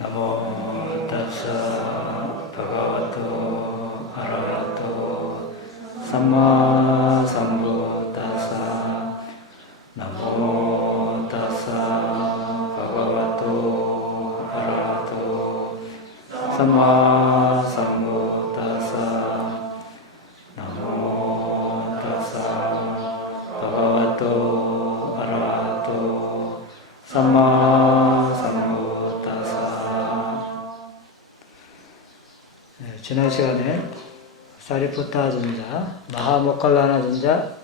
나모 타사 바가와토 아라하토 삼마 삼부타사 나모 타사 바가와토 아라하토 삼마 삼부타사 나모 타사 바가와토 아라하토 삼마 삼부타사. 지난 시간에 사리푸타 존자, 마하모칼라나 존자,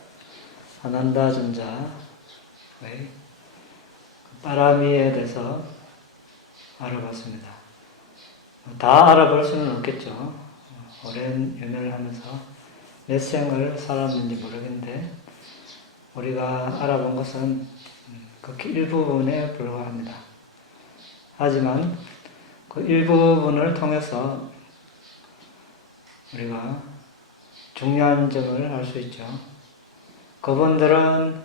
아난다 존자의 빠라미에 대해서 알아봤습니다. 다 알아볼 수는 없겠죠. 오랜 연애를 하면서 몇 생을 살았는지 모르겠는데 우리가 알아본 것은 극히 일부분에 불과합니다. 하지만 그 일부분을 통해서 우리가 중요한 점을 알 수 있죠. 그분들은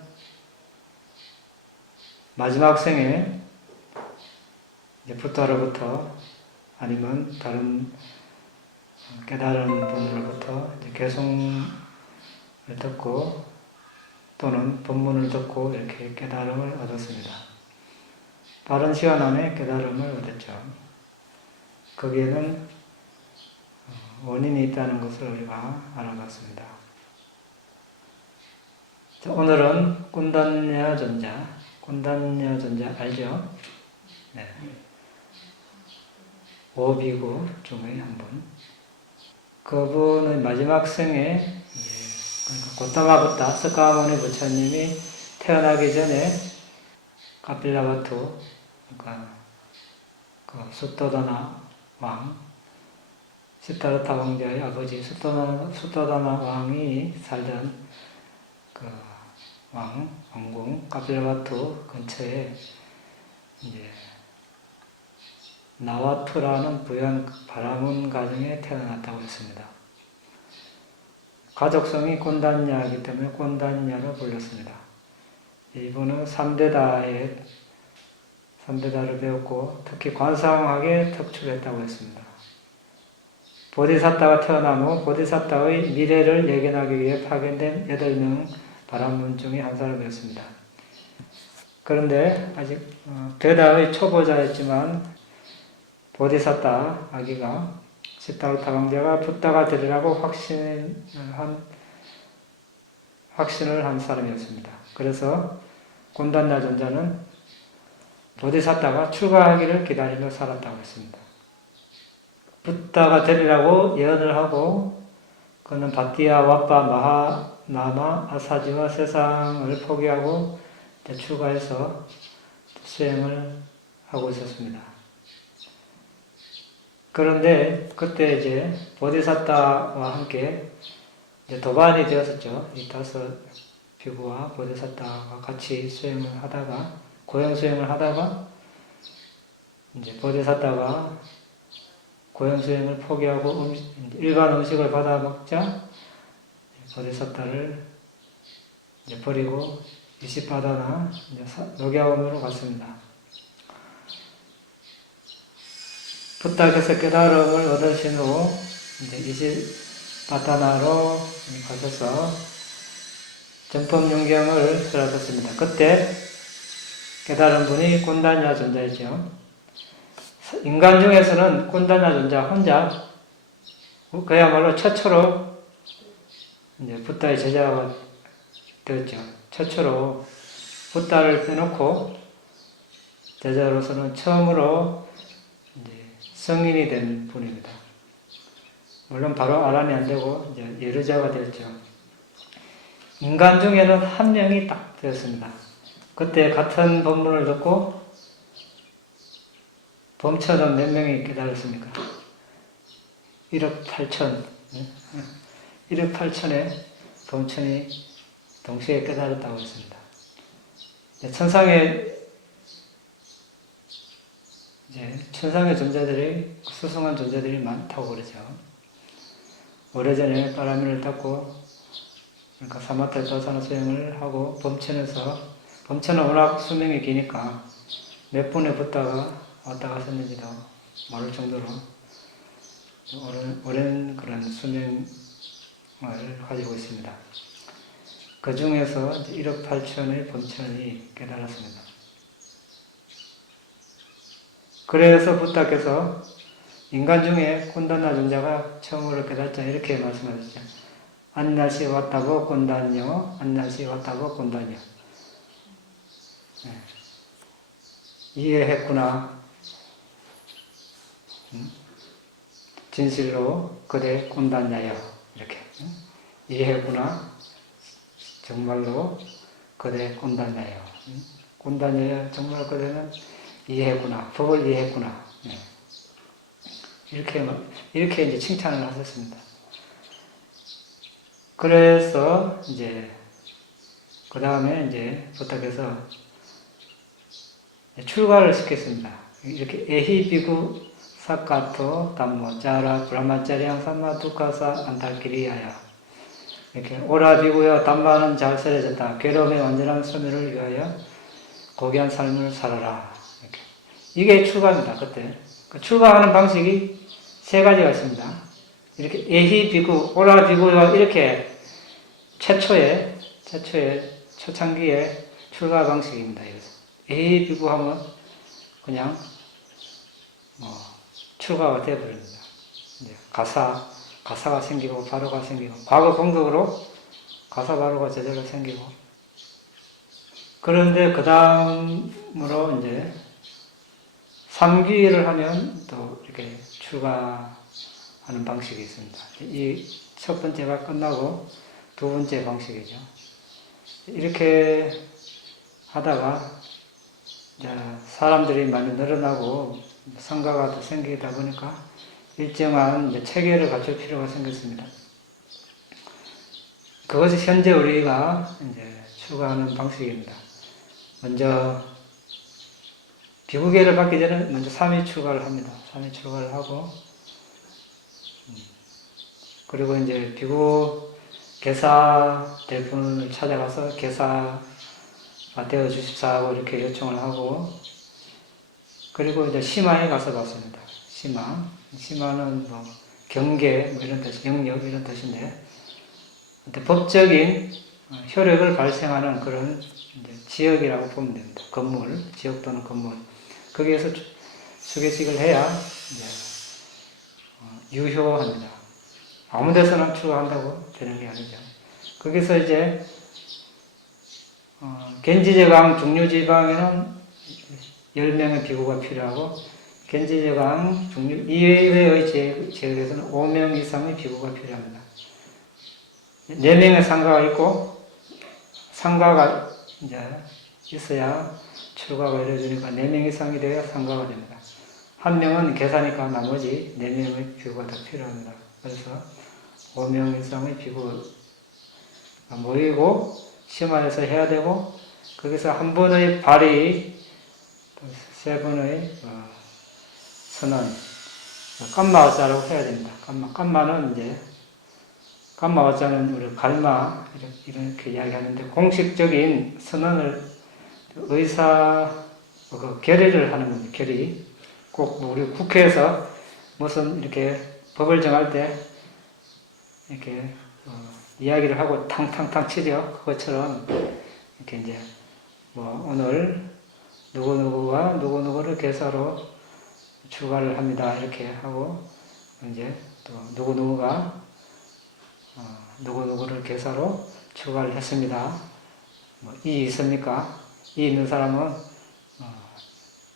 마지막 생에 부타로부터 아니면 다른 깨달은 분으로부터 개성을 듣고 또는 본문을 듣고 이렇게 깨달음을 얻었습니다. 빠른 시간 안에 깨달음을 얻었죠. 거기에는 원인이 있다는 것을 우리가 알아봤습니다. 자, 오늘은 꾼단냐 존자 알죠? 네. 오비구 중에 한 분. 그분의 마지막 생에 고타마부타 스카모니 부처님이 태어나기 전에 카필라바투, 그러니까 그 수토다나 왕, 시타르타 왕자의 아버지 수토다나 왕이 살던 그 왕궁 카필라바투 근처에 이제 나와투라는 부연 바라문 가정에 태어났다고 했습니다. 가족성이 꼰단냐이기 때문에 꼰단냐로 불렸습니다. 이분은 삼대다를 배웠고 특히 관상학에 특출했다고 했습니다. 보디사타가 태어난 후 보디사타의 미래를 예견하기 위해 파견된 8명 바라문 중에 한 사람이었습니다. 그런데 아직 대다의 초보자였지만 보디사타 아기가 시타르타 왕자가 붓다가 되리라고 확신을 한 사람이었습니다. 그래서 곤단나 존자는 보디사타가 출가하기를 기다리며 살았다고 했습니다. 붓다가 되리라고 예언을 하고 그는 바티아 와빠 마하나마 아사지와 세상을 포기하고 출가해서 수행을 하고 있었습니다. 그런데 그때 이제 보디사타와 함께 이제 도반이 되었었죠. 이 5 비구와 보디사타와 같이 수행을 하다가 고형 수행을 하다가 이제 보디사타가 고형 수행을 포기하고 일반 음식을 받아 먹자 보디사타를 이제 버리고 이시바다나 녹야원으로 갔습니다. 붓다께서 깨달음을 얻으신 후 이제 이시바다나로 가셔서 전법윤경을 수락했습니다. 그때 깨달은 분이 꾼다냐 존자이죠. 인간 중에서는 꾼다냐 존자 혼자 그야말로 최초로 이제 붓다의 제자가 되었죠. 최초로 붓다를 빼놓고 제자로서는 처음으로 이제 성인이 된 분입니다. 물론 바로 아란이 안 되고 이제 예르자가 되었죠. 인간 중에는 한 명이 딱 되었습니다. 그때 같은 법문을 듣고 범천은 몇 명이 깨달았습니까? 1억 8천. 1억 8천의 범천이 동시에 깨달았다고 했습니다. 천상의 존재들이, 수승한 존재들이 많다고 그러죠. 오래전에 빠라미를 닦고, 그러니까 사마타 다사나 수행을 하고, 범천은 워낙 수명이 기니까 몇 분에 붙다가 왔다 갔었는지도 모를 정도로 오랜 그런 수명을 가지고 있습니다. 그 중에서 1억 8천의 본천이 깨달았습니다. 그래서 부탁해서 인간 중에 꼰단나 존자가 처음으로 깨닫자 이렇게 말씀하셨죠. 안나시 왔다고 꼰단요, 안나시 왔다고 꼰단요. 네. 이해했구나. 진실로 그대 꼰단냐요. 이렇게. 이해했구나. 정말로 그대 꼰단냐요. 꼰단냐요. 정말 그대는 이해했구나. 법을 이해했구나. 네. 이렇게 이제 칭찬을 하셨습니다. 그래서 이제 그 다음에 이제 부탁해서 출가를 시켰습니다. 이렇게 에히비구 사카토 담모 짜라 브라마짜리양 삼마 두카사 안탈키리야야. 이렇게 오라 비구여 담마는 잘 세려졌다. 괴로움의 완전한 소멸을 위하여 고귀한 삶을 살아라. 이렇게. 이게 출가입니다. 그때 출가하는 방식이 세 가지가 있습니다. 이렇게 에히비구, 오라 비구여 이렇게 최초의 초창기의 출가 방식입니다. 에히비구 하면 그냥 출가가 되어버립니다. 이제 가사가 생기고 바로가 생기고 과거 공덕으로 가사 바로가 제대로 생기고 그런데 그 다음으로 이제 3기를 하면 또 이렇게 출가하는 방식이 있습니다. 이 첫 번째가 끝나고 두 번째 방식이죠. 이렇게 하다가 이제 사람들이 많이 늘어나고 성가가 더 생기다 보니까 일정한 이제 체계를 갖출 필요가 생겼습니다. 그것이 현재 우리가 이제 추구하는 방식입니다. 먼저 비구계를 받기 전에 먼저 3위 출가를 합니다. 3위 출가를 하고 그리고 이제 비구 계사 대분을 찾아가서 계사가 되어 주십사 하고 이렇게 요청을 하고 그리고 이제 심화에 가서 봤습니다. 심화는 뭐 경계 뭐 이런 뜻, 영역 이런 뜻인데 법적인 효력을 발생하는 그런 이제 지역이라고 보면 됩니다. 건물, 지역 또는 건물. 거기에서 수계식을 해야 이제 유효합니다. 아무 데서나 출가한다고 되는 게 아니죠. 거기서 이제 겐지제강 중류지방에는 10명의 비구가 필요하고 겐지제강 중류 이외의 지역에서는 5명 이상의 비구가 필요합니다. 4명의 상가가 있고 상가가 이제 있어야 출가가 이루어지니까 4명 이상이 되어야 상가가 됩니다. 1명은 계사니까 나머지 4명의 비구가 더 필요합니다. 그래서 5명 이상의 비구가 모이고 심화해서 해야 되고 거기서 한 번의 발의 또 3번의 선언 깜마와자라고 해야 됩니다. 깜마는 이제 깜마와자는 우리 갈마 이렇게 이야기하는데 공식적인 선언을 의사 결의를 하는 겁니다. 결의 꼭 우리 국회에서 무슨 이렇게 법을 정할 때 이렇게 이야기를 하고 탕탕탕 치죠. 그것처럼 이렇게 이제 뭐 오늘 누구누구가 누구누구를 계사로 출가를 합니다. 이렇게 하고 이제 또 누구누구가 누구누구를 계사로 출가를 했습니다. 뭐 이 있습니까? 이 있는 사람은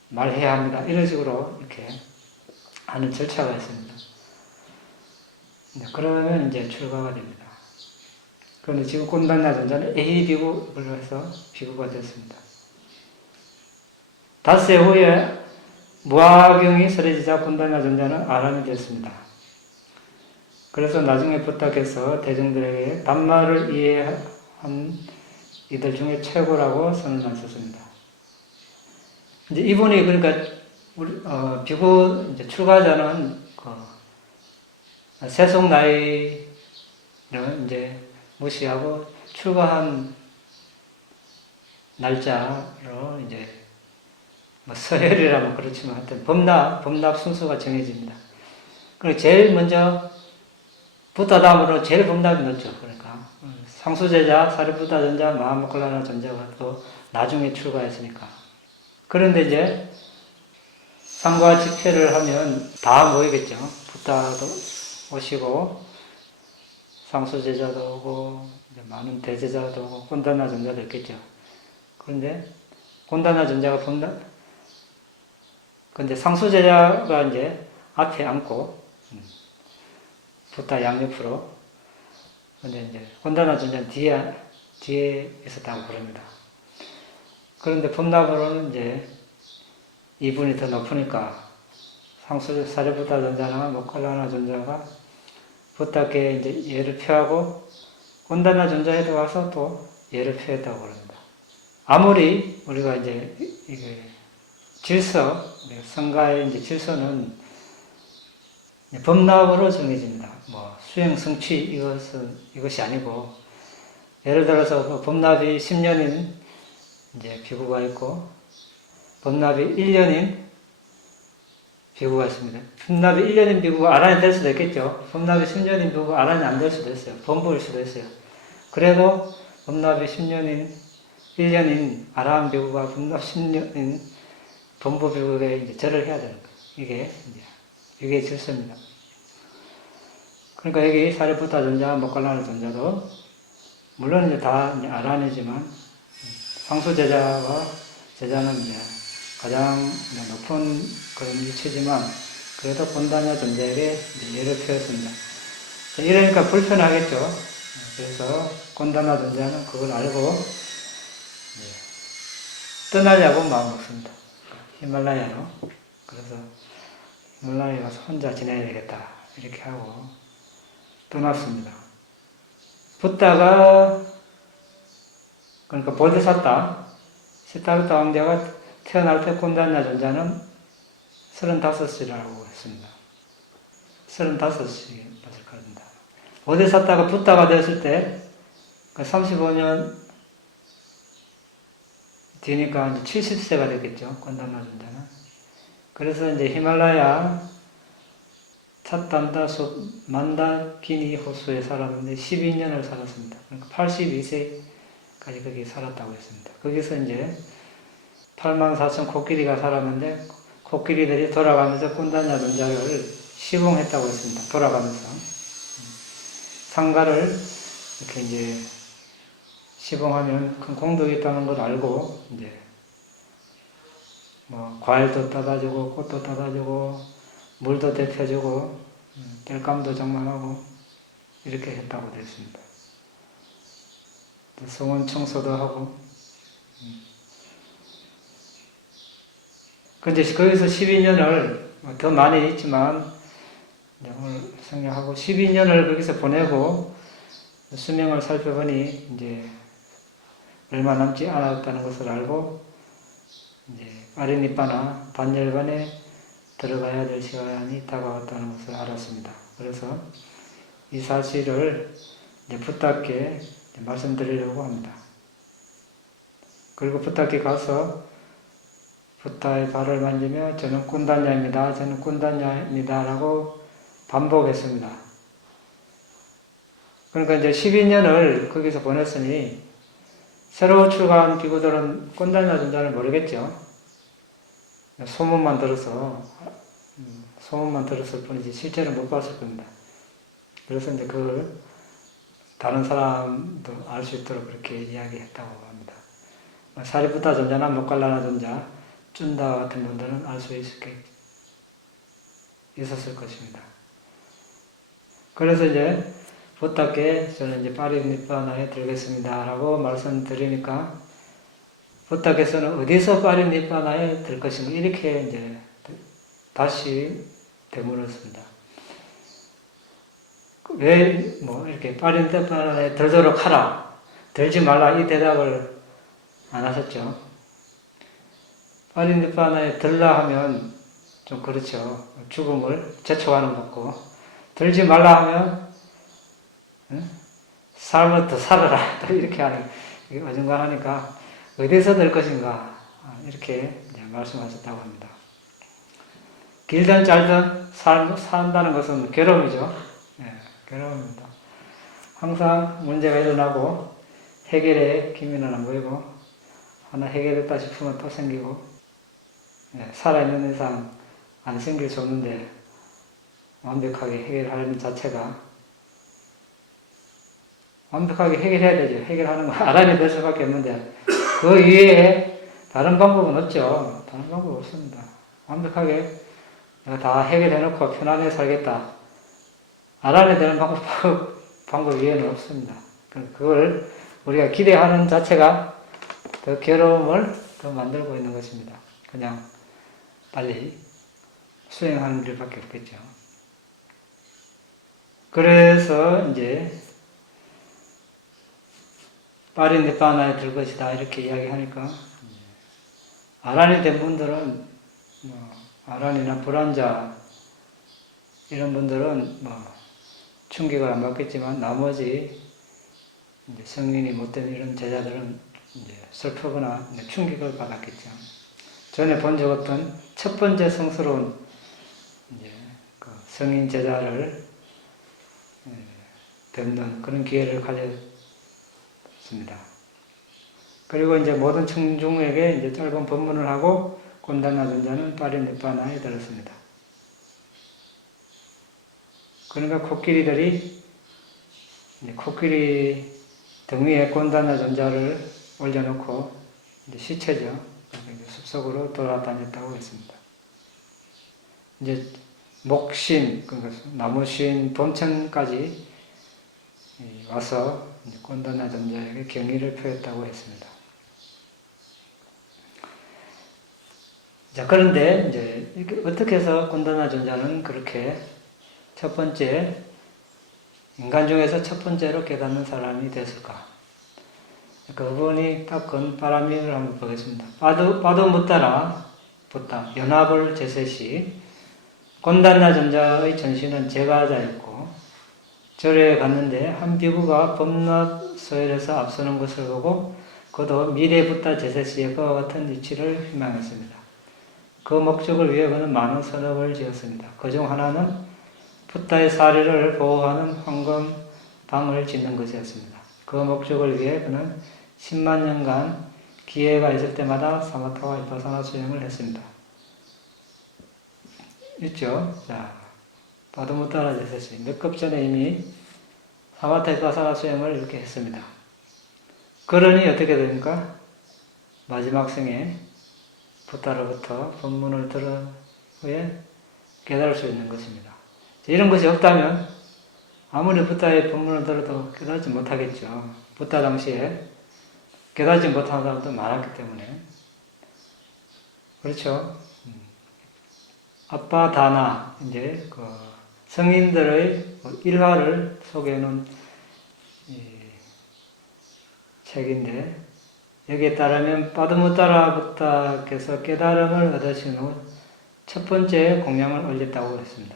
말해야 합니다. 이런 식으로 이렇게 하는 절차가 있습니다. 그러면 이제 출가가 됩니다. 그런데 지금 꼰단나 존자는 에히비구를 해서 비구가 됐습니다. 닷새 후에 무아경이 설해지자 꼰단나 존자는 아람이 됐습니다. 그래서 나중에 부탁해서 대중들에게 단말을 이해한 이들 중에 최고라고 선언하셨습니다. 이제 이분이 그러니까 비구 이제 출가자는 세속 나이를 이제 무시하고 출가한 날짜로 이제 뭐 서열이라면 그렇지만 하여튼 범납 순서가 정해집니다. 그리고 제일 먼저 부타 다음으로 제일 범납이 높죠. 그러니까 상수제자, 사리부타 전자, 마하모클라나 전자가 또 나중에 출가했으니까. 그런데 이제 상과 집회를 하면 다 모이겠죠. 부타도 오시고 상수제자도 오고 많은 대제자도 오고 곤다나 전자도 있겠죠. 그런데 곤다나 전자가 근데 상수제자가 이제 앞에 앉고 부타 양옆으로, 근데 이제 곤다나 전자는 뒤에 있었다고 그럽니다. 그런데 범납으로는 이제 이분이 더 높으니까 사리부타 전자나 모클라나 전자가 부타께 이제 예를 표하고 곤다나 전자에도 와서 또 예를 표했다고 그럽니다. 아무리 우리가 이제 이게 성가의 이제 질서는 범납으로 정해집니다. 뭐 수행 성취 이것이 아니고, 예를 들어서 그 범납이 10년인 이제 비구가 있고 범납이 1년인 비구가 있습니다. 범납이 1년인 비구가 아란이 될 수도 있겠죠. 범납이 10년인 비구가 아란이 안 될 수도 있어요. 범부일 수도 있어요. 그래도 범납이 1년인 아라한 비구가 범납 10년인 범부 비구에 이제 절을 해야 되는 거예요. 이게 질서입니다. 그러니까 여기 사리부타 전자, 모클라나 전자도 물론 이제 다 이제 아란이지만 상수 제자와 제자는 이제 가장 높은 그런 위치지만 그래도 곤다냐 전자에게 예를 표했습니다. 이러니까 불편하겠죠. 그래서 곤다나 전자는 그걸 알고 떠나려고 마음먹습니다. 히말라야로. 그래서 히말라야에 가서 혼자 지내야 되겠다 이렇게 하고 떠났습니다. 붓다가 그러니까 보디사타 시타르타 왕자가 태어날 때 곤다냐 전자는 35이라고 했습니다. 35이 맞을 겁니다. 보디사타가 붓다가 되었을 때 35년 뒤니까 이제 70세가 됐겠죠. 곤다냐 전자는. 그래서 이제 히말라야 찻단다숲 만다기니 호수에 살았는데 12년을 살았습니다. 그러니까 82세까지 거기 살았다고 했습니다. 거기서 이제 84,000 코끼리가 살았는데 코끼리들이 돌아가면서 곤다냐 전자를 시봉했다고 했습니다. 돌아가면서 상가를 이렇게 이제 시봉하면 큰 공덕이 있다는 걸 알고 이제 뭐 과일도 따다주고 꽃도 따다주고 물도 데펴주고 땔감도 장만하고 이렇게 했다고 되어 있습니다. 성원 청소도 하고. 근데 거기서 12년을 더 많이 있지만 오늘 생략하고 12년을 거기서 보내고 수명을 살펴보니 이제 얼마 남지 않았다는 것을 알고 이제 파리니빠나 단열반에 들어가야 될 시간이 다가왔다는 것을 알았습니다. 그래서 이 사실을 이제 붓다께 말씀드리려고 합니다. 그리고 붓다께 가서 붓다의 발을 만지며 저는 꼰단냐입니다. 저는 꼰단냐입니다. 라고 반복했습니다. 그러니까 이제 12년을 거기서 보냈으니 새로 출가한 비구들은 꼰단냐 전자를 모르겠죠. 소문만 들었을 뿐이지 실제로 못 봤을 겁니다. 그래서 이제 그걸 다른 사람도 알 수 있도록 그렇게 이야기했다고 합니다. 사리부타 전자나 모클라나 전자, 쭌다 같은 분들은 알 수 있었을 것입니다. 그래서 이제 붓다께 저는 이제 파리니빠나에 들겠습니다 라고 말씀드리니까 붓다께서는 어디서 파리니빠나에 들 것인가 이렇게 이제 다시 되물었습니다. 왜 뭐 이렇게 파리니빠나에 들도록 하라, 들지 말라 이 대답을 안 하셨죠. 파리니빠나에 들라 하면 좀 그렇죠. 죽음을 재촉하는 거고, 들지 말라 하면 삶을 더 살아라 이렇게 하는, 이게 어중간하니까 어디서 될 것인가 이렇게 말씀하셨다고 합니다. 길든 짧든 산다는 것은 괴로움이죠. 예, 괴로움입니다. 항상 문제가 일어나고 해결의 기미는 안 보이고 하나 해결됐다 싶으면 또 생기고 살아있는 이상 안 생길 수 없는데 완벽하게 해결하는 자체가 완벽하게 해결해야 되죠. 해결하는 거 알아야 될 수밖에 없는데 그 이외에 다른 방법은 없죠. 다른 방법 없습니다. 완벽하게 내가 다 해결해놓고 편안하게 살겠다. 알아야 되는 방법 이외에는 없습니다. 그걸 우리가 기대하는 자체가 더 괴로움을 더 만들고 있는 것입니다. 그냥 빨리 수행하는 일밖에 없겠죠. 그래서 이제 파리니바나에 들 것이다 이렇게 이야기하니까 아란이 된 분들은 아란이나 불안자 이런 분들은 충격을 안 받겠지만 나머지 이제 성인이 못된 이런 제자들은 이제 슬프거나 충격을 받았겠죠. 전에 본 적 없던 첫 번째 성스러운 이제 그 성인 제자를 뵙는 그런 기회를 가졌습니다. 그리고 이제 모든 청중에게 이제 짧은 법문을 하고 곤단나 존자는 파리니바나에 들었습니다. 그러니까 코끼리 등 위에 곤단나 존자를 올려놓고 이제 시체죠. 숲속으로 돌아다녔다고 했습니다. 이제 목신, 그러니까 나무신 본천까지 와서 곤단나 존자에게 경의를 표했다고 했습니다. 자, 그런데 이제 어떻게 해서 곤단나 존자는 그렇게 첫 번째 인간 중에서 첫 번째로 깨닫는 사람이 됐을까? 그분이 닦은 바라미를 한번 보겠습니다. 빠두무따라 부타 연합을 제세시 곤단나 존자의 전신은 제가자였고 절에 갔는데 한 비구가 범낮 서열에서 앞서는 것을 보고 그도 미래 부타 제세시의 그와 같은 위치를 희망했습니다. 그 목적을 위해 그는 많은 선업을 지었습니다. 그중 하나는 부타의 사리를 보호하는 황금 방을 짓는 것이었습니다. 그 목적을 위해 그는 10만 년간 기회가 있을 때마다 사마타와 비파사나 수행을 했습니다. 있죠? 자, 바두무따라 제세시 몇 급 전에 이미 사마타 비파사나 수행을 이렇게 했습니다. 그러니 어떻게 됩니까? 마지막 생에 부타로부터 법문을 들은 후에 깨달을 수 있는 것입니다. 이런 것이 없다면 아무리 부타의 법문을 들어도 깨닫지 못하겠죠. 부타 당시에 깨닫지 못한 사람도 많았기 때문에. 그렇죠. 아빠다나, 이제 그 성인들의 일화를 소개해놓은 책인데, 여기에 따르면 빠두무따라 부타께서 깨달음을 얻으신 후 첫 번째 공양을 올렸다고 했습니다.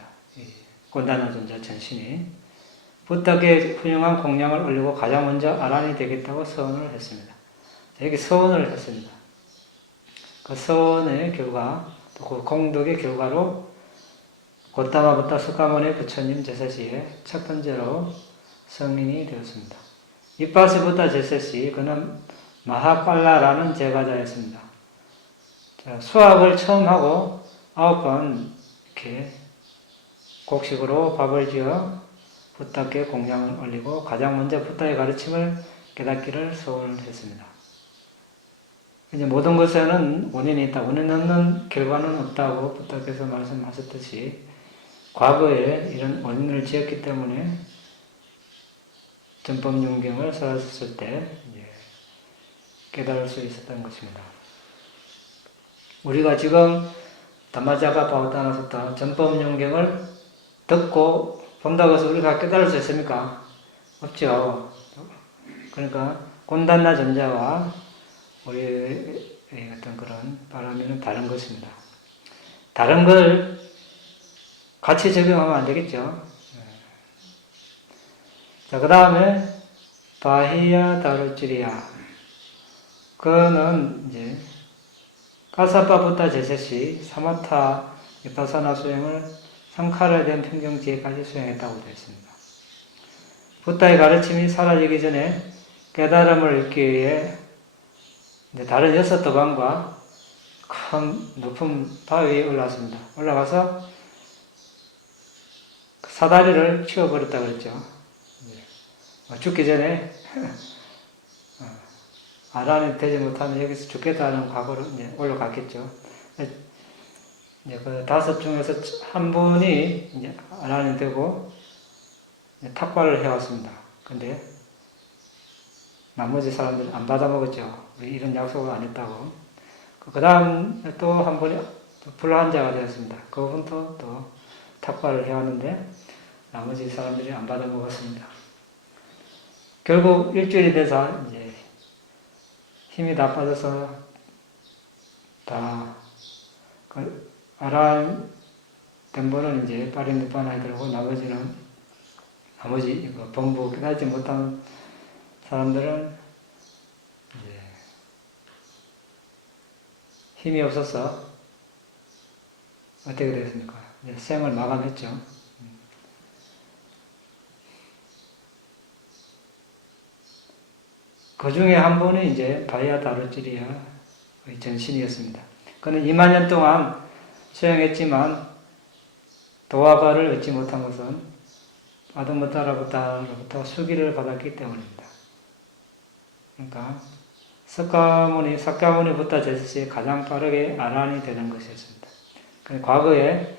곤단나 존자 전신이 부타께 훌륭한 공양을 올리고 가장 먼저 아란이 되겠다고 서원을 했습니다. 여기 서원을 했습니다. 그 서원의 결과, 또 그 공덕의 결과로 고타마 부타 스카모니 부처님 제세시에 첫 번째로 성인이 되었습니다. 이빠시 부타 제세시, 그는 마하깔라라는 제가자였습니다. 수학을 처음 하고 9번 이렇게 곡식으로 밥을 지어 부타께 공양을 올리고 가장 먼저 부타의 가르침을 깨닫기를 소원을 했습니다. 이제 모든 것에는 원인이 있다. 원인 없는 결과는 없다고 부타께서 말씀하셨듯이 과거에 이런 원인을 지었기 때문에 전법용경을 살았을 때 깨달을 수 있었던 것입니다. 우리가 지금 담마자가 바우타나소타 전법용경을 듣고 본다고 해서 우리가 깨달을 수 있습니까? 없죠. 그러니까 곤단나 존자와 우리의 어떤 그런 바람이는 다른 것입니다. 다른 걸 같이 적용하면 안 되겠죠. 자, 그 다음에 바히야 다루찌리야. 그는 이제 카사파 부타 제세시 사마타 비파사나 수행을 상카라에 대한 평경지에까지 수행했다고 되어 있습니다. 부타의 가르침이 사라지기 전에 깨달음을 얻기 위해 다른 6도반과 큰 높은 바위에 올라왔습니다. 올라가서 사다리를 치워버렸다고 그랬죠. 죽기 전에 아란이 되지 못하면 여기서 죽겠다는 각오로 이제 올라갔겠죠. 이제 그 5 중에서 한 분이 이제 아란이 되고 탁발을 해왔습니다. 근데 나머지 사람들은 안 받아먹었죠. 왜 이런 약속을 안 했다고. 그 다음 또 한 분이 불환자가 되었습니다. 그분도 또 탁발을 해왔는데 나머지 사람들이 안 받아먹었습니다. 결국 일주일이 돼서 이제 힘이 다 빠져서 다 아란 된 분은 이제 파리니바나에 들고 나머지 범부 깨닫지 못한 사람들은 이제 힘이 없어서 어떻게 됐습니까? 이제 생을 마감했죠. 그 중에 한 분이 이제 바이아 다르찌리아의 전신이었습니다. 그는 2만 년 동안 수행했지만 도화가를 얻지 못한 것은 아드모타라부터 수기를 받았기 때문입니다. 그러니까 사카모니 부타 제스시에 가장 빠르게 아란이 되는 것이었습니다. 과거에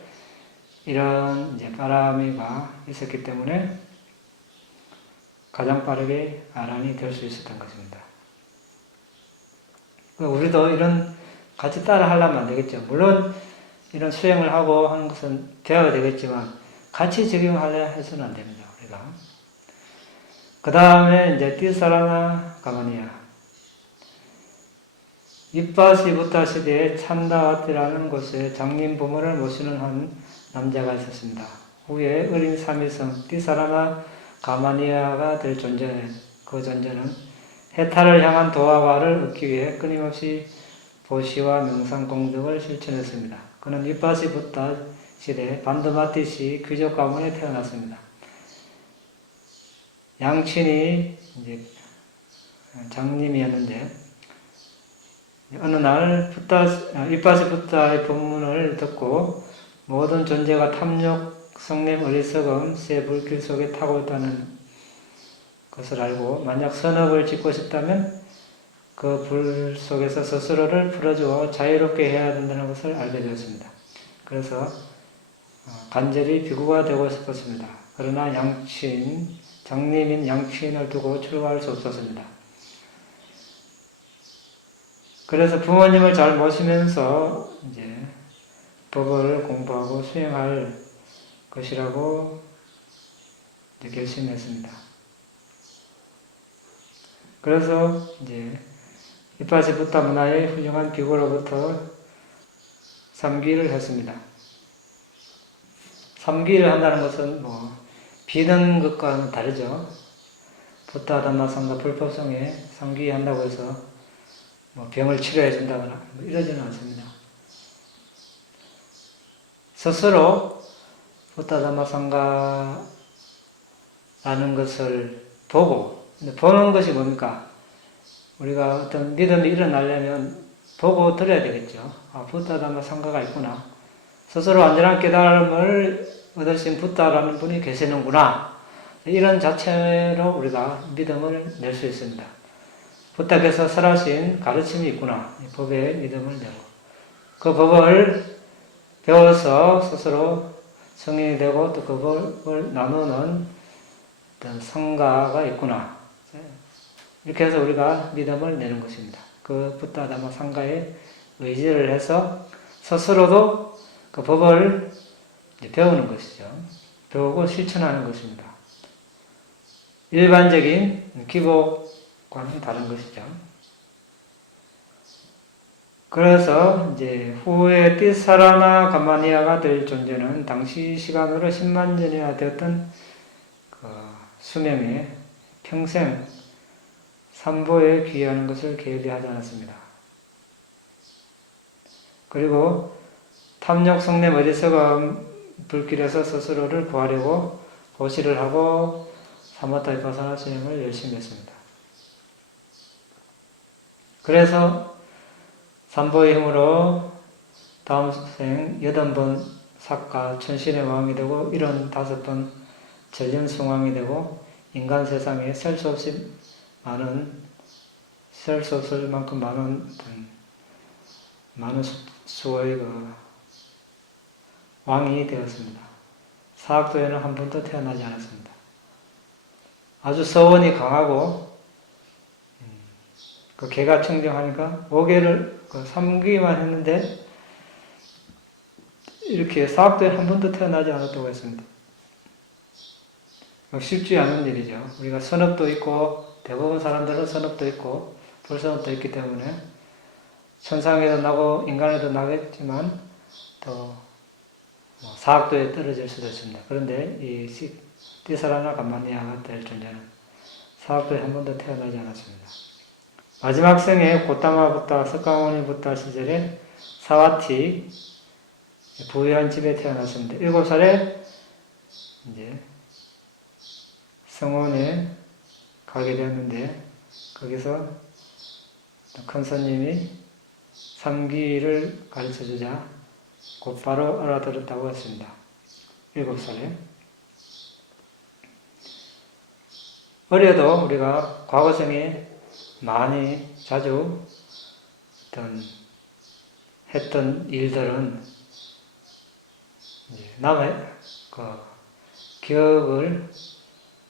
이런 이제 파라미가 있었기 때문에 가장 빠르게 아란이 될 수 있었던 것입니다. 우리도 이런 같이 따라 하려면 안 되겠죠. 물론 이런 수행을 하고 하는 것은 되어야 되겠지만 같이 적용하려 해서는 안 됩니다. 우리가. 그 다음에 이제 띠사라나 가마니아. 이빠시 부타 시대에 찬다와티라는 곳에 장님 부모를 모시는 한 남자가 있었습니다. 후에 어린 사미성 띠사라나 가마니아가 될 그 존재는 해탈을 향한 도화과를 얻기 위해 끊임없이 보시와 명상 공덕을 실천했습니다. 그는 이빠시 부타 시대 반드마티시 귀족 가문에 태어났습니다. 양친이 이제 장님이었는데 어느 날 이빠시 부타의 법문을 듣고 모든 존재가 탐욕, 성냄, 어리석음, 새 불길 속에 타고 있다는 것을 알고 만약 선업을 짓고 싶다면 그 불 속에서 스스로를 풀어주어 자유롭게 해야 된다는 것을 알게 되었습니다. 그래서 간절히 비구가 되고 싶었습니다. 그러나 장님인 양친을 두고 출가할 수 없었습니다. 그래서 부모님을 잘 모시면서 이제 법을 공부하고 수행할 것이라고 이제 결심했습니다. 그래서 이제 이빠시 부타 문화의 훌륭한 비구로부터 3기를 했습니다. 3기를 한다는 것은 비는 것과는 다르죠. 부타 담마상과 불법성에 3기 한다고 해서 병을 치료해 준다거나 이러지는 않습니다. 스스로 부타 담마상가라는 것을 보고, 보는 것이 뭡니까? 우리가 어떤 믿음이 일어나려면 보고 들어야 되겠죠. 부타 담마상가가 있구나. 스스로 완전한 깨달음을 얻으신 부타라는 분이 계시는구나. 이런 자체로 우리가 믿음을 낼 수 있습니다. 부타께서 설하신 가르침이 있구나. 법에 믿음을 내고 그 법을 배워서 스스로 성인이 되고 또 그 법을 나누는 어떤 성가가 있구나. 이렇게 해서 우리가 믿음을 내는 것입니다. 그 부타 담마 상가에 의지를 해서 스스로도 그 법을 배우는 것이죠. 배우고 실천하는 것입니다. 일반적인 기복과는 다른 것이죠. 그래서 이제 후에 띠사라나 가마니아가 될 존재는 당시 시간으로 10만 년이나 되었던 그 수명에 평생 삼보에 귀의하는 것을 게을리하지 않았습니다. 그리고 탐욕 성냄 어리석음 불길에서 스스로를 구하려고 고시를 하고 사마타 비파사나 수행을 열심히 했습니다. 그래서 삼보의 힘으로 다음 생 8번 삭가 천신의 왕이 되고 75번 전륜승왕이 되고 인간 세상에 셀 수 없을 만큼 많은 수의 왕이 되었습니다. 사학도에는 한 번도 태어나지 않았습니다. 아주 서원이 강하고 그 개가 청정하니까 5개를 3기만 했는데 이렇게 사학도에 한 번도 태어나지 않았다고 했습니다. 쉽지 않은 일이죠. 우리가 선업도 있고 대부분 사람들은 선업도 있고 불선업도 있기 때문에 천상에도 나고 인간에도 나겠지만 또 사학도에 떨어질 수도 있습니다. 그런데 이 띠사라나 감마니아가 될 존재는 사학도에 한 번도 태어나지 않았습니다. 마지막 생에 고타마 부타, 석가모니 부타 시절에 사와티 부유한 집에 태어났습니다. 7살에 이제 성원에 가게 되었는데 거기서 큰 스님이 삼기를 가르쳐주자 곧바로 알아들었다고 했습니다. 7살에. 어려도 우리가 과거생에 많이 자주 했던 일들은 남의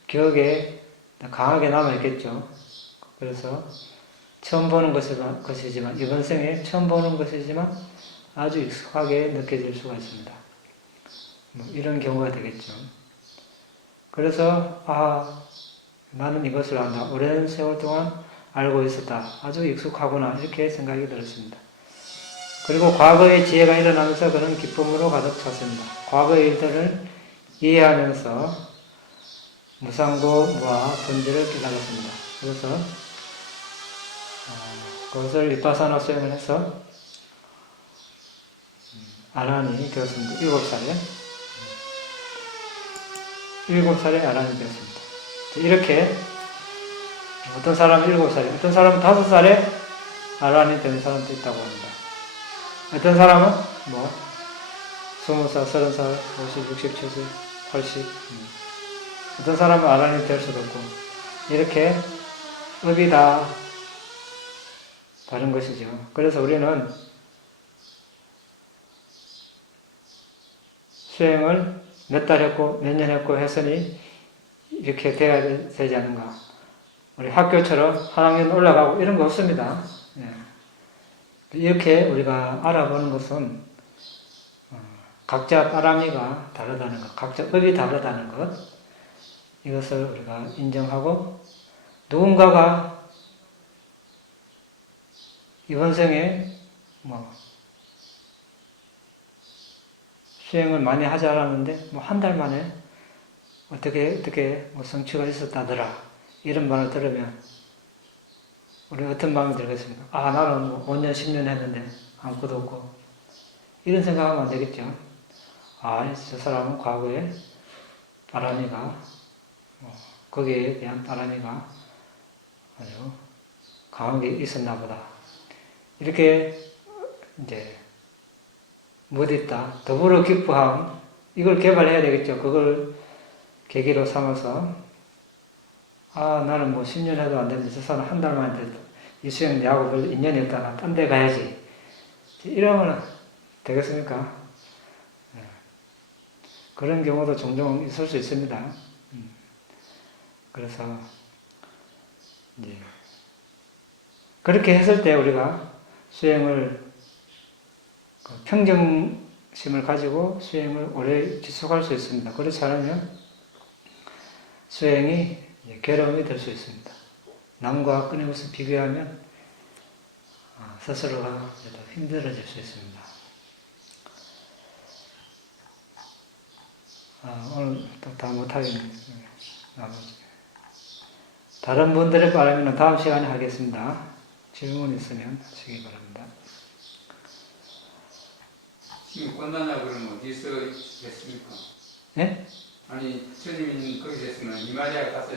기억에 강하게 남아있겠죠. 그래서 처음 보는 것이지만 이번 생에 처음 보는 것이지만 아주 익숙하게 느껴질 수가 있습니다. 이런 경우가 되겠죠. 그래서 나는 이것을 안다. 오랜 세월 동안 알고 있었다. 아주 익숙하구나. 이렇게 생각이 들었습니다. 그리고 과거의 지혜가 일어나면서 그는 기쁨으로 가득 찼습니다. 과거의 일들을 이해하면서 무상고, 무아, 본질을 깨달았습니다. 그래서 그것을 비파사나 수행을 해서 아란이 되었습니다. 7살에 아란이 되었습니다. 이렇게 어떤 사람은 7살에, 어떤 사람은 5살에 아란이 되는 사람도 있다고 합니다. 어떤 사람은 20살, 30살, 50, 60, 70, 80 어떤 사람은 아란이 될 수도 있고 이렇게 업이 다 다른 것이죠. 그래서 우리는 수행을 몇 달 했고 몇 년 했고 했으니 이렇게 돼야 되지 않는가. 우리 학교처럼 한 학년 올라가고 이런 거 없습니다. 이렇게 우리가 알아보는 것은 각자 빠람이가 다르다는 것, 각자 업이 다르다는 것, 이것을 우리가 인정하고 누군가가 이번 생에 수행을 많이 하자라는데 한 달 만에 어떻게 성취가 있었다더라 이런 말을 들으면 우리 어떤 마음이 들겠습니까? 나는 5년 10년 했는데 아무것도 없고 이런 생각하면 안 되겠죠. 저 사람은 과거에 바람이가 거기에 대한 바람이가 아주 강하게 있었나 보다. 이렇게 이제 무디다, 더불어 기뻐함, 이걸 개발해야 되겠죠. 그걸 계기로 삼아서 나는 10년 해도 안 되는데 저 사람 한 달만 해도 이 수행 내하고 별로 인연이 없다. 나 딴 데 가야지. 이러면 되겠습니까? 그런 경우도 종종 있을 수 있습니다. 그래서 이제 그렇게 했을 때 우리가 수행을 평정심을 가지고 수행을 오래 지속할 수 있습니다. 그렇지 않으면 수행이 괴로움이 될 수 있습니다. 남과 끊임없이 비교하면 스스로가 더 힘들어질 수 있습니다. 오늘 또 다 못하겠네요. 다른 분들의 바람에는 다음 시간에 하겠습니다. 질문 있으면 하시기 바랍니다. 지금 꽃나냐 그러면 어디서 했습니까? 예? 아니 스님이 거기서 했으면 이마리아 가서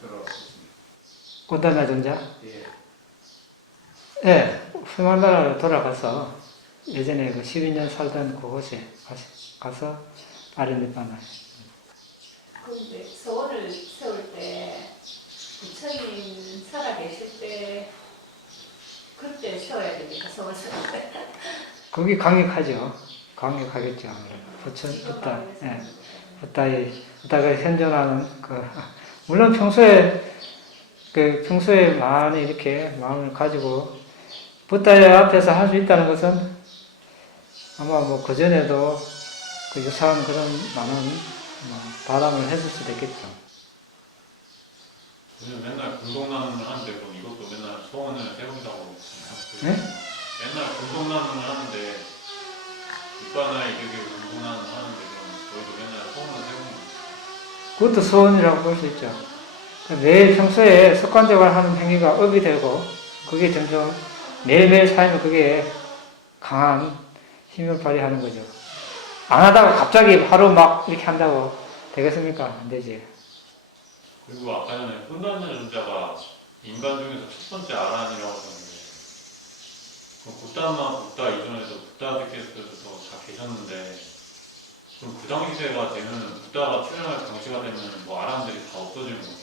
들어왔습니다. 꽃다나 정자? 예. 예, 휘말라야로 돌아가서 예전에 그 12년 살던 그곳에 가서 아린니바나. 그런데 서원을 세울 때 부처님 살아계실 때 그때 세워야 됩니까? 서원 세울 때? 거기 강력하죠. 강력하겠죠. 부다, 예, 부다가 현존하는 물론 평소에 많이 이렇게 마음을 가지고 부다의 앞에서 할 수 있다는 것은 아마 뭐 그전에도 그 유사한 그런 많은 바람을 했을 수도 있겠죠. 요즘 맨날 공동나눔을 하는데 그럼 이것도 맨날 소원을 세운다고 네? 맨날 공동나눔을 하는데 이빠나 이렇게 공동나눔을 하는데 그럼 저희도 맨날 소원을 세우는 거예요. 그것도 소원이라고 볼 수 있죠. 매일 평소에 습관적으로 하는 행위가 업이 되고 그게 점점 매일매일 살면 그게 강한 힘을 발휘하는 거죠. 안 하다가 갑자기 하루 막 이렇게 한다고 되겠습니까? 안 되지. 그리고 아까 전에 혼돈하는 존자가 인간 중에서 첫 번째 아라한이라고 하셨는데 그럼 부다 이전에도 부다께서도 다 계셨는데 그럼 그 당시가 되면 부다가 출현할 당시가 되면 뭐 아라한들이 다 없어지는 겁니다.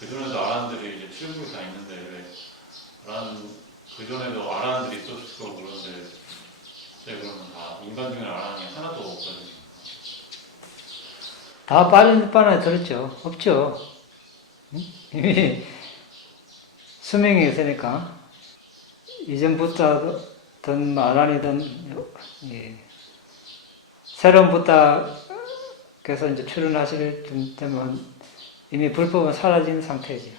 그 전에도 아라한들이 이제 7국이 다 있는데 왜 그 전에도 아라한들이 있었을 거고 그런데 그러면 다 인간 중에 아라한이 하나도 없어집니까? 다 빠진 바에 들었죠. 없죠. 이미 수명이 있으니까 이전 부다든 아란이든 새로운 부다께서 이제 출현하실 쯤 되면 이미 불법은 사라진 상태지.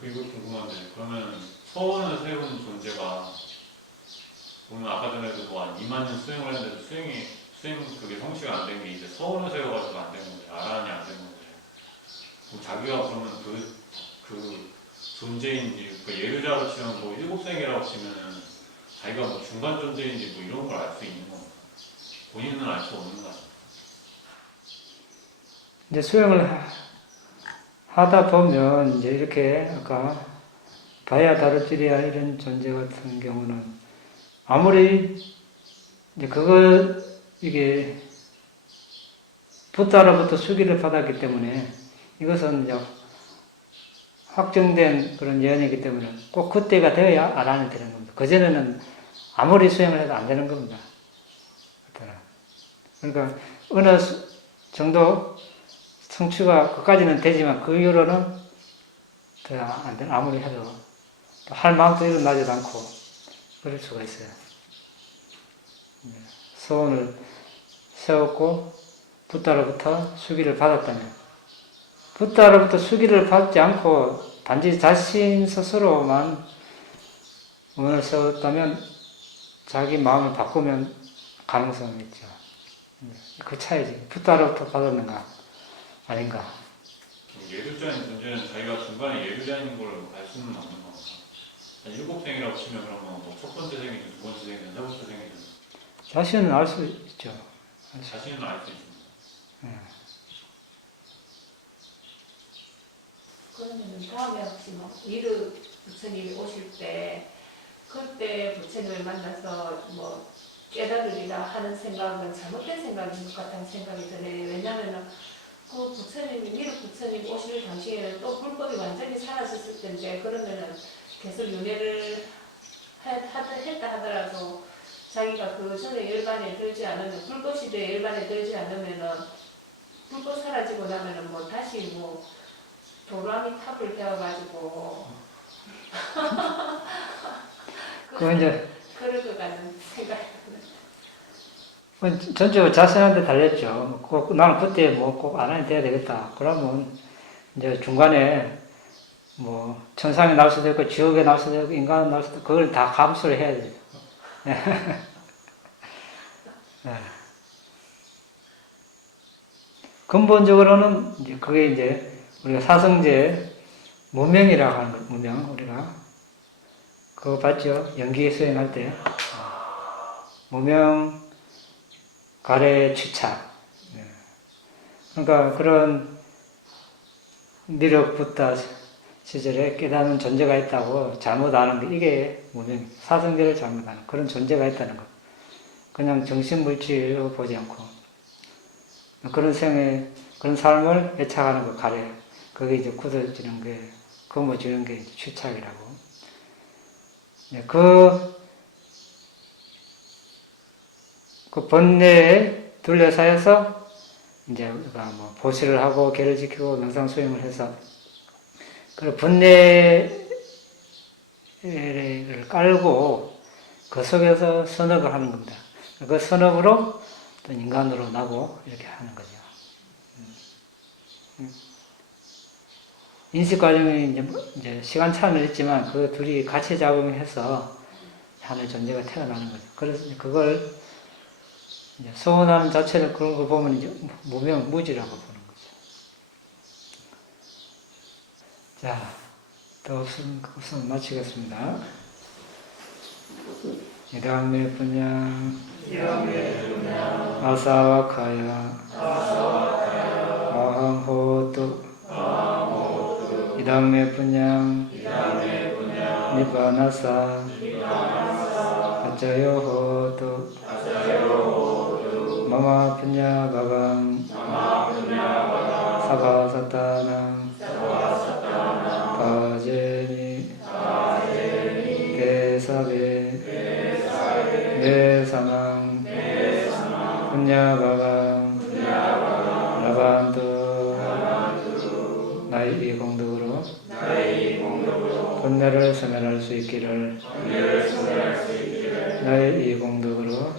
그리고 궁금한데 그러면 서원을 세운 존재가 보면 아까 전에도 뭐 한 2만 년 수행을 했는데도 수행 그게 성취가 안 된 게 이제 서원을 세워가지고 안 된 건데 아란이 안 된 건데 그럼 자기가 그러면 그 존재인지 그 예류자로 치면 뭐 7생이라고 치면은 자기가 뭐 중간 존재인지 뭐 이런 걸 알 수 있는 건가? 본인은 알 수 없는 거야. 이제 수행을 하다 보면 이제 이렇게 아까 바야 다르지리아 이런 존재 같은 경우는 아무리 이제 이게 부다로부터 수기를 받았기 때문에 이것은 이제 확정된 그런 예언이기 때문에 꼭 그때가 되어야 아란이 되는 겁니다. 그전에는 아무리 수행을 해도 안 되는 겁니다. 그러니까 어느 정도 성취가 그까지는 되지만 그 이후로는 더 안 돼. 아무리 해도 할 마음도 일어나지도 않고 그럴 수가 있어요. 소원을 세웠고 부다로부터 수기를 받았다면 부다로부터 수기를 받지 않고 단지 자신 스스로만 원을 세웠다면 자기 마음을 바꾸면 가능성이 있죠. 그 차이지. 부다로부터 받았는가 아닌가. 예류자인 존재는 자기가 중간에 예류자인 걸 알 수는 없는 건가? 7생이라고 치면 그러면 뭐 첫 번째 생이든 두 번째 생이든 세 번째 생이든 자신은 알 수 있죠. 자신은 알 수 있습니다. 그러면 다음에 혹시 뭐 이르 부처님이 오실 때 그때 부처님을 만나서 뭐 깨달으리라 하는 생각은 잘못된 생각인 것 같다는 생각이 드네요. 왜냐하면 그 부처님이 미륵 부처님 오실 당시에는 또 불법이 완전히 사라졌을 텐데 그러면은 계속 윤회를 했다 하더라도 자기가 그 전에 열반에 들지 않으면 불법 시대에 열반에 들지 않으면은 불법 사라지고 나면은 뭐 다시 뭐 도라미 탑을 되어가지고 그 이제 그럴 것 같은 생각이 드네요. 전적으로 자신한테 달렸죠. 꼭 나는 그때 뭐 꼭 아란이 돼야 되겠다. 그러면 이제 중간에 뭐 천상에 나올 수도 있고 지옥에 나올 수도 있고 인간에 나올 수도 있고 그걸 다 감수를 해야 돼요. 네. 근본적으로는 이제 그게 이제 우리가 사성제 무명이라고 하는 거, 무명 우리가 그거 봤죠? 연기 수행할 때. 무명, 가래, 취착. 그러니까 그런 미륵 붓다 시절에 깨닫는 존재가 있다고 잘못 아는 게 이게 무명, 사성제를 잘못 아는 그런 존재가 있다는 거. 그냥 정신물질로 보지 않고 그런 그런 삶을 애착하는 거 가래. 그게 이제 굳어지는 게, 거머쥐는 게 이제 취착이라고. 네, 그 번뇌에 둘러싸여서 이제 우리가 뭐 보시를 하고 계를 지키고 명상 수행을 해서 그 번뇌를 깔고 그 속에서 선업을 하는 겁니다. 그 선업으로 또 인간으로 나고 이렇게 하는 거죠. 인식 과정이 이제 시간차는 있지만 그 둘이 같이 작용해서 하나의 존재가 태어나는 거죠. 그래서 그걸 이제 소원하는 자체를 그런 걸 보면 이제 무명, 무지라고 보는 거죠. 자, 더 없으면 마치겠습니다. 이다음에 분양 아사와카야 아항호도 이다음에 분양 니바나사 아짜요호도 마마 푸냐 바방 사바사타낭 바제니 대사베 내사망 푸냐 바방 라반도 나의 이 공덕으로 번뇌를 소멸할 수 있기를 나의 이 공덕으로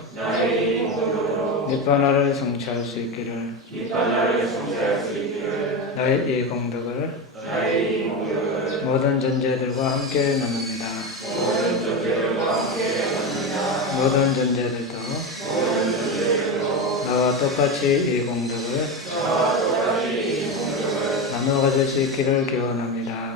니바나를 성취할 수 있기를 나의 이 공덕을 모든 존재들과 함께 나눕니다. 모든 존재들도 나와 똑같이 이 공덕을 나누어 가질 수 있기를 기원합니다.